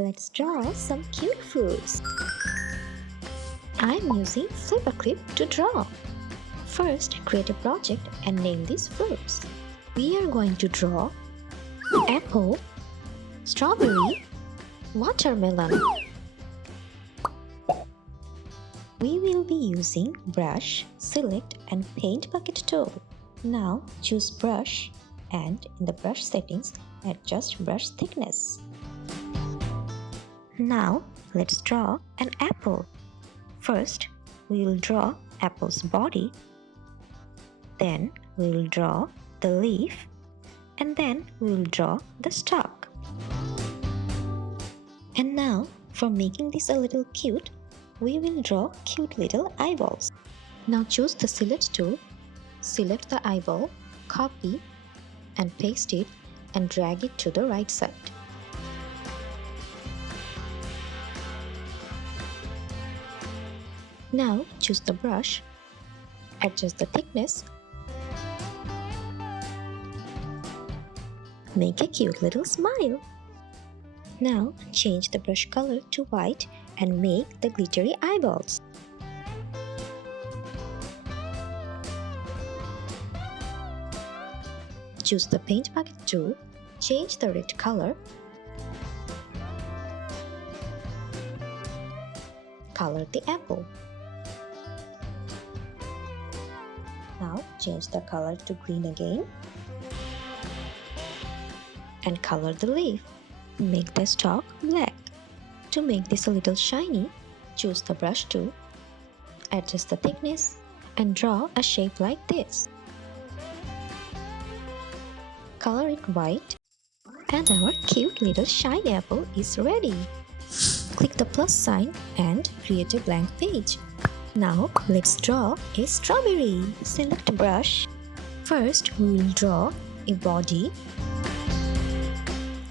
let's draw some cute fruits. I'm using FlipaClip to draw. First, create a project and name these fruits. We are going to draw apple, strawberry, watermelon. We will be using brush, select and paint bucket tool. Now choose brush and in the brush settings, adjust brush thickness. Now let's draw an apple. First, we will draw apple's body. Then we will draw the leaf and then we will draw the stalk. And now for making this a little cute, we will draw cute little eyeballs. Now choose the select tool, select the eyeball, copy and paste it and drag it to the right side. Now choose the brush, adjust the thickness, make a cute little smile. Now change the brush color to white and make the glittery eyeballs. Choose the paint bucket tool, change the red color, color the apple. Now change the color to green again and color the leaf. Make the stalk black. To make this a little shiny, choose the brush tool, adjust the thickness and draw a shape like this. Color it white and our cute little shiny apple is ready. Click the plus sign and create a blank page. Now let's draw a strawberry. Select brush. First we will draw a body.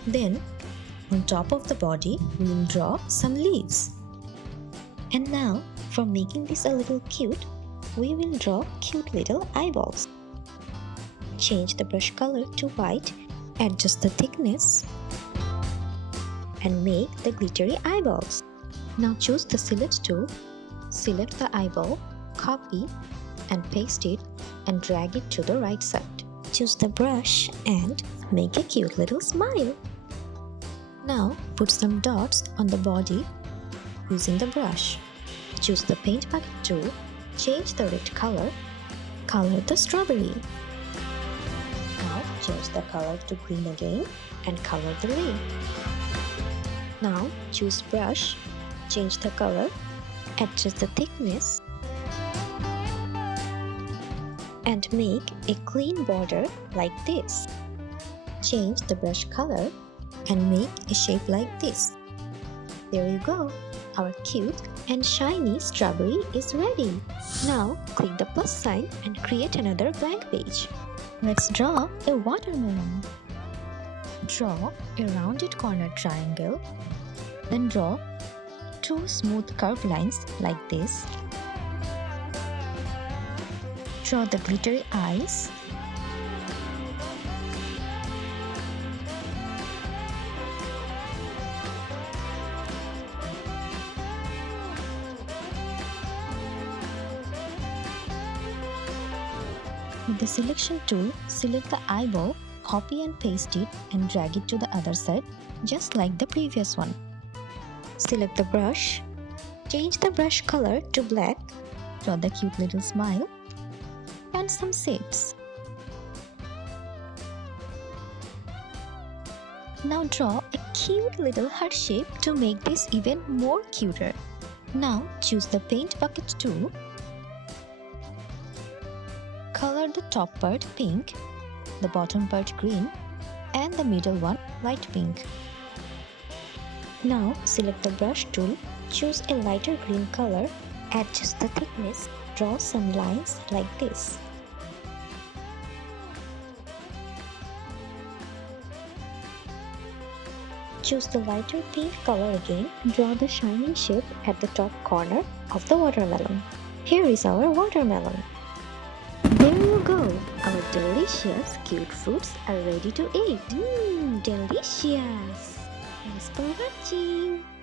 Then on top of the body we will draw some leaves. And now for making this a little cute, we will draw cute little eyeballs. Change the brush color to white, adjust the thickness and make the glittery eyeballs. Now choose the select tool, select the eyeball, copy and paste it and drag it to the right side. Choose the brush and make a cute little smile. Now put some dots on the body using the brush. Choose the paint bucket tool, change the red color, color the strawberry. Now change the color to green again and color the leaf. Now choose brush, change the color, adjust the thickness and make a clean border like this. Change the brush color and make a shape like this. There you go. Our cute and shiny strawberry is ready. Now click the plus sign and create another blank page. Let's draw a watermelon. Draw a rounded corner triangle. Then draw two smooth curved lines like this. Draw the glittery eyes. With the selection tool, select the eyeball, copy and paste it and drag it to the other side, just like the previous one. Select the brush, change the brush color to black, draw the cute little smile and some shapes. Now draw a cute little heart shape to make this even more cuter. Now choose the paint bucket tool. Color the top part pink, the bottom part green, and the middle one light pink. Now select the brush tool, choose a lighter green color, adjust the thickness, draw some lines like this. Choose the lighter pink color again, draw the shining shape at the top corner of the watermelon. Here is our watermelon. There you go! Our delicious cute fruits are ready to eat. Delicious! Thanks for watching.